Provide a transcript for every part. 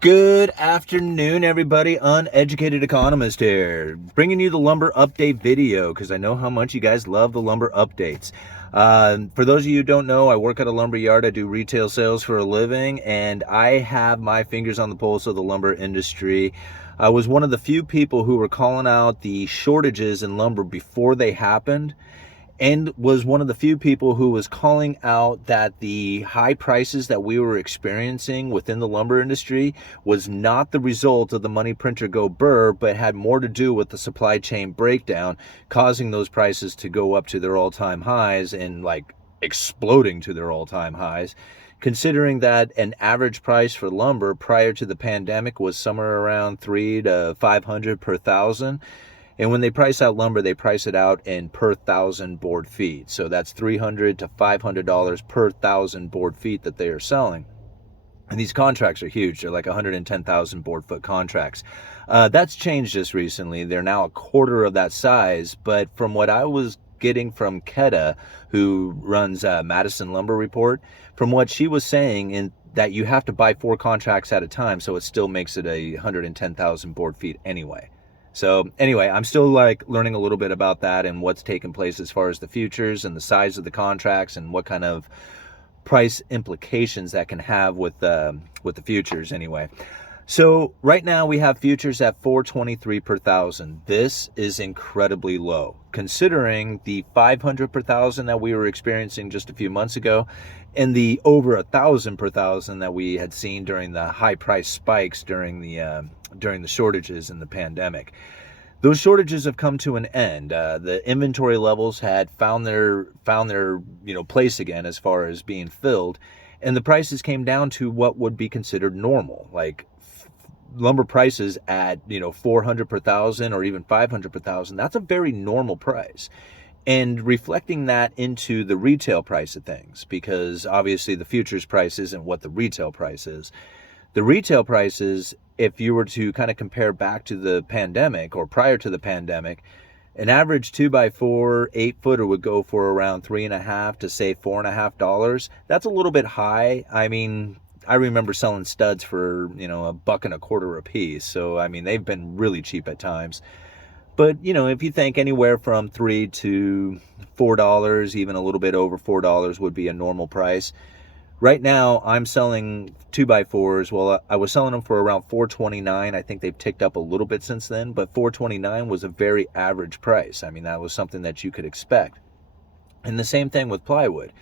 Good afternoon, everybody. Uneducated Economist here, bringing you the lumber update video because I know how much you guys love the lumber updates. For those of you who don't know, I work at a lumber yard. I do retail sales for a living, and I have my fingers on the pulse of the lumber industry. I was one of the few people who were calling out the shortages in lumber before they happened, and was one of the few people who was calling out that the high prices that we were experiencing within the lumber industry was not the result of the money printer go burr, but had more to do with the supply chain breakdown, causing those prices to go up to their all-time highs and like exploding to their all-time highs. Considering that an average price for lumber prior to the pandemic was somewhere around $300 to $500 per thousand. And when they price out lumber, they price it out in per thousand board feet. So that's $300 to $500 per thousand board feet that they are selling. And these contracts are huge. They're like 110,000 board foot contracts. That's changed just recently. They're now a quarter of that size. But from what I was getting from Keta, who runs Madison Lumber Report, from what she was saying in that you have to buy 4 contracts at a time, so it still makes it 110,000 board feet anyway. So anyway, I'm still like learning a little bit about that and what's taking place as far as the futures and the size of the contracts and what kind of price implications that can have with the futures anyway. So right now we have futures at $423 per thousand. This is incredibly low considering the $500 per thousand that we were experiencing just a few months ago and the over $1,000 per thousand that we had seen during the high price spikes during the shortages in the pandemic. Those shortages have come to an end. The inventory levels had found their place again as far as being filled, and the prices came down to what would be considered normal, like lumber prices at $400 per thousand or even $500 per thousand. That's a very normal price. And reflecting that into the retail price of things, because obviously the futures price isn't what the retail price is. The retail prices, if you were to kind of compare back to the pandemic or prior to the pandemic, an average 2x4 8-footer would go for around $3.50 to say $4.50. That's a little bit high. I mean, I remember selling studs for $1.25 a piece. So I mean, they've been really cheap at times. But if you think anywhere from $3 to $4, even a little bit over $4 would be a normal price. Right now, I'm selling 2x4s. Well, I was selling them for around $4.29. I think they've ticked up a little bit since then, but $4.29 was a very average price. I mean, that was something that you could expect. And the same thing with plywood.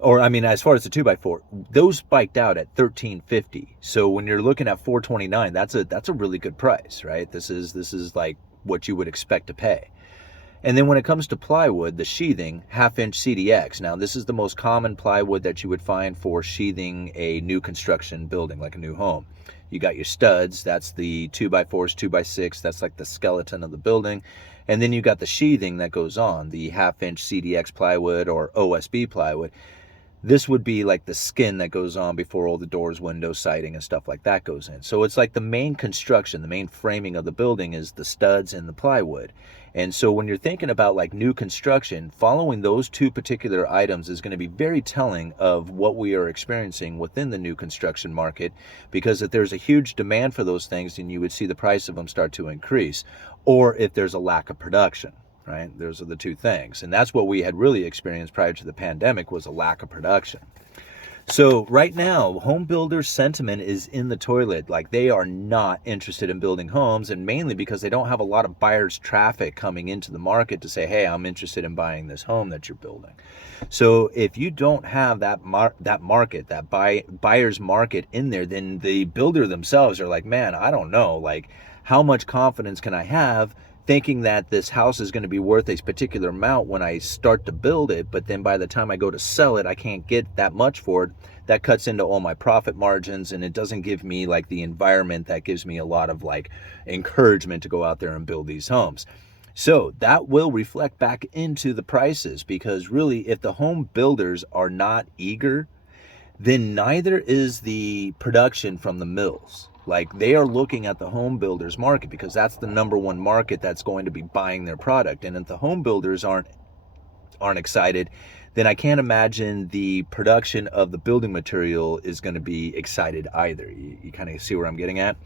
Or, I mean, as far as the 2x4, those spiked out at $13.50. So when you're looking at $4.29, that's a really good price, right? This is like what you would expect to pay. And then when it comes to plywood, the sheathing, half-inch CDX. Now, this is the most common plywood that you would find for sheathing a new construction building, like a new home. You got your studs, that's the 2x4s, 2x6, that's like the skeleton of the building. And then you got the sheathing that goes on, the half-inch CDX plywood or OSB plywood. This would be like the skin that goes on before all the doors, windows, siding, and stuff like that goes in. So it's like the main construction, the main framing of the building is the studs and the plywood. And so when you're thinking about like new construction, following those two particular items is going to be very telling of what we are experiencing within the new construction market, because if there's a huge demand for those things, then you would see the price of them start to increase, or if there's a lack of production. Right? Those are the two things. And that's what we had really experienced prior to the pandemic, was a lack of production. So right now, home builder sentiment is in the toilet. Like, they are not interested in building homes, and mainly because they don't have a lot of buyers traffic coming into the market to say, hey, I'm interested in buying this home that you're building. So if you don't have that market, that buyer's market in there, then the builder themselves are like, man, I don't know, like, how much confidence can I have thinking that this house is going to be worth a particular amount when I start to build it, but then by the time I go to sell it, I can't get that much for it. That cuts into all my profit margins, and it doesn't give me like the environment that gives me a lot of like encouragement to go out there and build these homes. So that will reflect back into the prices, because really, if the home builders are not eager, then neither is the production from the mills. Like, they are looking at the home builders market because that's the number one market that's going to be buying their product. And if the home builders aren't excited, then I can't imagine the production of the building material is going to be excited either. You kind of see where I'm getting at?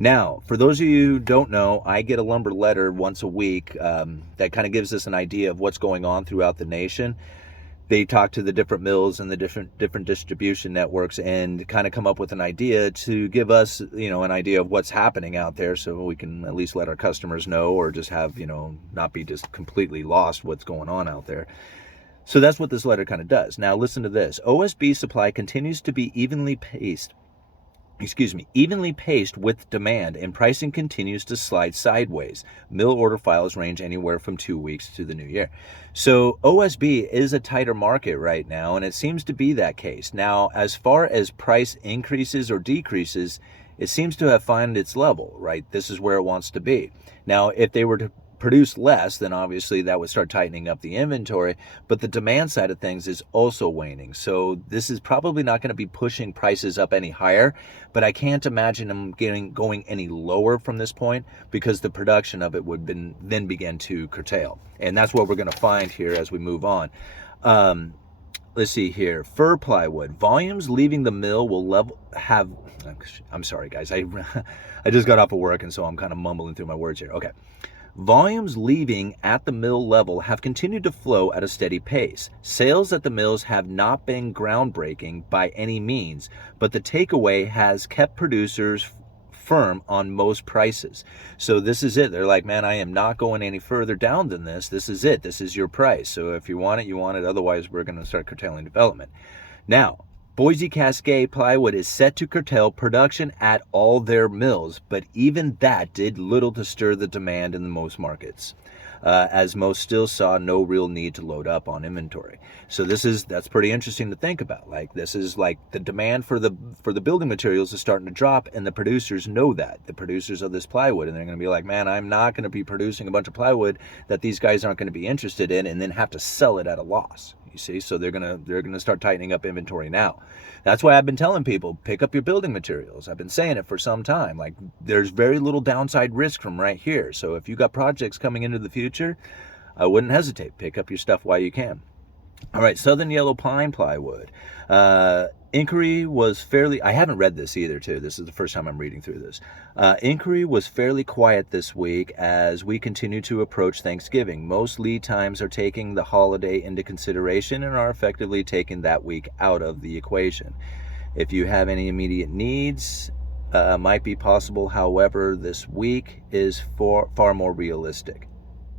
Now, for those of you who don't know, I get a lumber letter once a week that kind of gives us an idea of what's going on throughout the nation. They talk to the different mills and the different distribution networks and kind of come up with an idea to give us, an idea of what's happening out there, so we can at least let our customers know, or just have, not be just completely lost what's going on out there. So that's what this letter kind of does. Now listen to this. OSB supply continues to be evenly paced with demand, and pricing continues to slide sideways. Mill order files range anywhere from 2 weeks to the new year. So OSB is a tighter market right now, and it seems to be that case. Now, as far as price increases or decreases, it seems to have found its level, right? This is where it wants to be. Now, if they were to produce less, then obviously that would start tightening up the inventory, but the demand side of things is also waning. So this is probably not going to be pushing prices up any higher, but I can't imagine them going any lower from this point, because the production of it would then begin to curtail. And that's what we're going to find here as we move on. Let's see here. Fir plywood. Volumes leaving the mill I'm sorry, guys. I just got off of work, and so I'm kind of mumbling through my words here. Okay. Volumes leaving at the mill level have continued to flow at a steady pace. Sales at the mills have not been groundbreaking by any means, but the takeaway has kept producers firm on most prices. So this is it. They're like, man, I am not going any further down than this. This is it. This is your price. So if you want it, you want it. Otherwise, we're going to start curtailing development. Now, Boise Cascade Plywood is set to curtail production at all their mills, but even that did little to stir the demand in most markets, as most still saw no real need to load up on inventory. So that's pretty interesting to think about. Like, this is like the demand for the building materials is starting to drop, and the producers know that, the producers of this plywood, and they're going to be like, man, I'm not going to be producing a bunch of plywood that these guys aren't going to be interested in, and then have to sell it at a loss. You see, so they're gonna start tightening up inventory now. That's why I've been telling people, pick up your building materials. I've been saying it for some time. Like, there's very little downside risk from right here. So if you got projects coming into the future, I wouldn't hesitate. Pick up your stuff while you can. All right, Southern Yellow Pine Plywood. Inquiry was fairly, I haven't read this either, too. This is the first time I'm reading through this. Inquiry was fairly quiet this week as we continue to approach Thanksgiving. Most lead times are taking the holiday into consideration and are effectively taking that week out of the equation. If you have any immediate needs, might be possible. However, this week is far more realistic.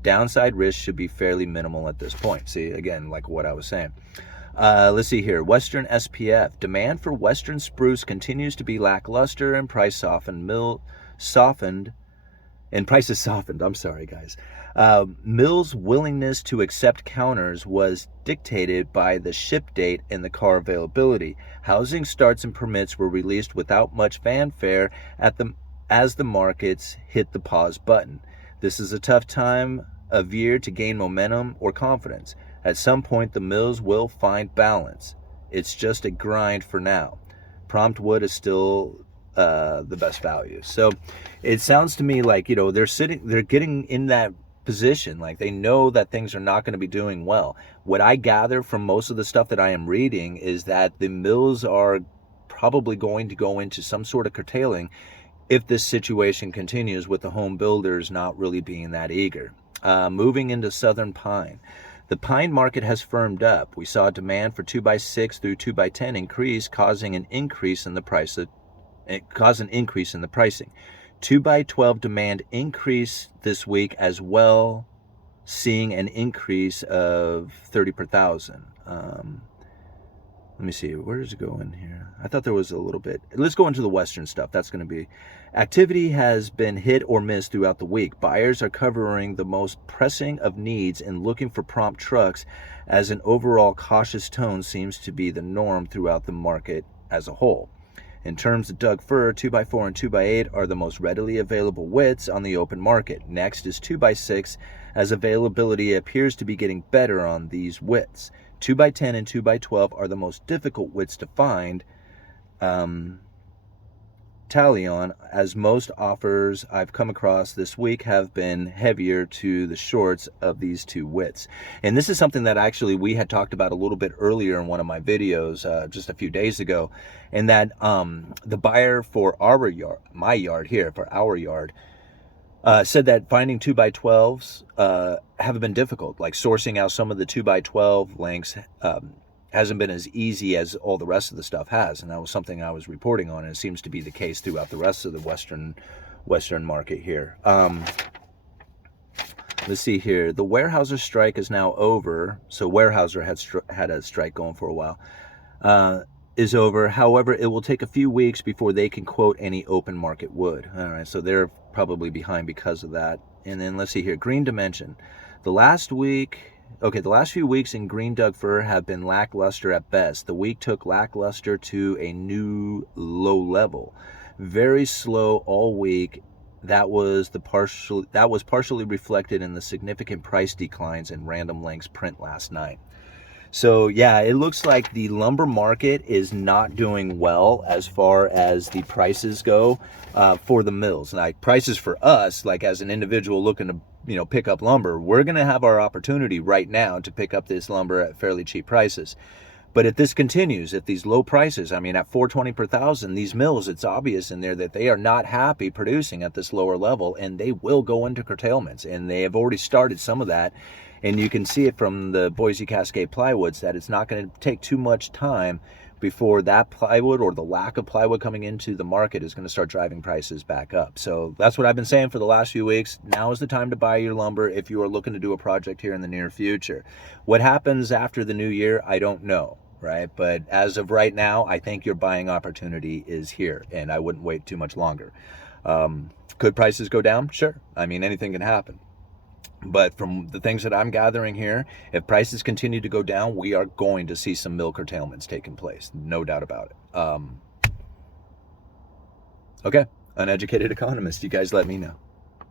Downside risk should be fairly minimal at this point. See, again, like what I was saying. Let's see here. Western SPF. Demand for Western spruce continues to be lackluster, and prices softened. I'm sorry, guys. Mills' willingness to accept counters was dictated by the ship date and the car availability. Housing starts and permits were released without much fanfare as the markets hit the pause button. This is a tough time of year to gain momentum or confidence. At some point, the mills will find balance. It's just a grind for now. Prompt wood is still the best value. So it sounds to me like, they're getting in that position. Like, they know that things are not going to be doing well. What I gather from most of the stuff that I am reading is that the mills are probably going to go into some sort of curtailing if this situation continues, with the home builders not really being that eager. Moving into Southern Pine. The pine market has firmed up. We saw demand for 2x6 through 2x10 increase, causing an increase in the pricing. 2x12 demand increase this week as well, seeing an increase of 30 per thousand. Let me see, where does it go in here? I thought there was a little bit. Let's go into the Western stuff. That's going to be. Activity has been hit or miss throughout the week. Buyers are covering the most pressing of needs and looking for prompt trucks, as an overall cautious tone seems to be the norm throughout the market as a whole. In terms of Doug fir, 2x4 and 2x8 are the most readily available widths on the open market. Next is 2x6, as availability appears to be getting better on these widths. 2x10 and 2x12 are the most difficult widths to find. tally on, as most offers I've come across this week have been heavier to the shorts of these two widths. And this is something that actually we had talked about a little bit earlier in one of my videos just a few days ago, and that the buyer for our yard, my yard here, for our yard, said that finding 2x12s haven't been difficult. Like sourcing out some of the 2x12 lengths hasn't been as easy as all the rest of the stuff has, and that was something I was reporting on, and it seems to be the case throughout the rest of the western market here. Let's see here. The Weyerhaeuser strike is now over. So Weyerhaeuser had a strike going for a while. Is over. However, it will take a few weeks before they can quote any open market wood. All right, so they're probably behind because of that. And then let's see here. Green Dimension. The last few weeks in green Doug fir have been lackluster at best. The week took lackluster to a new low level. Very slow all week. That was partially reflected in the significant price declines in Random Lengths print last night. So yeah, it looks like the lumber market is not doing well as far as the prices go for the mills. Like prices for us, like as an individual looking to pick up lumber, we're going to have our opportunity right now to pick up this lumber at fairly cheap prices. But if this continues, at these low prices, I mean at $420 per thousand, these mills, it's obvious in there that they are not happy producing at this lower level, and they will go into curtailments, and they have already started some of that. And you can see it from the Boise Cascade plywoods that it's not going to take too much time before that plywood, or the lack of plywood coming into the market, is going to start driving prices back up. So that's what I've been saying for the last few weeks. Now is the time to buy your lumber if you are looking to do a project here in the near future. What happens after the new year, I don't know, right? But as of right now, I think your buying opportunity is here, and I wouldn't wait too much longer. Could prices go down? Sure. I mean, anything can happen. But from the things that I'm gathering here, if prices continue to go down, we are going to see some mill curtailments taking place. No doubt about it. Okay, Uneducated Economist, you guys let me know.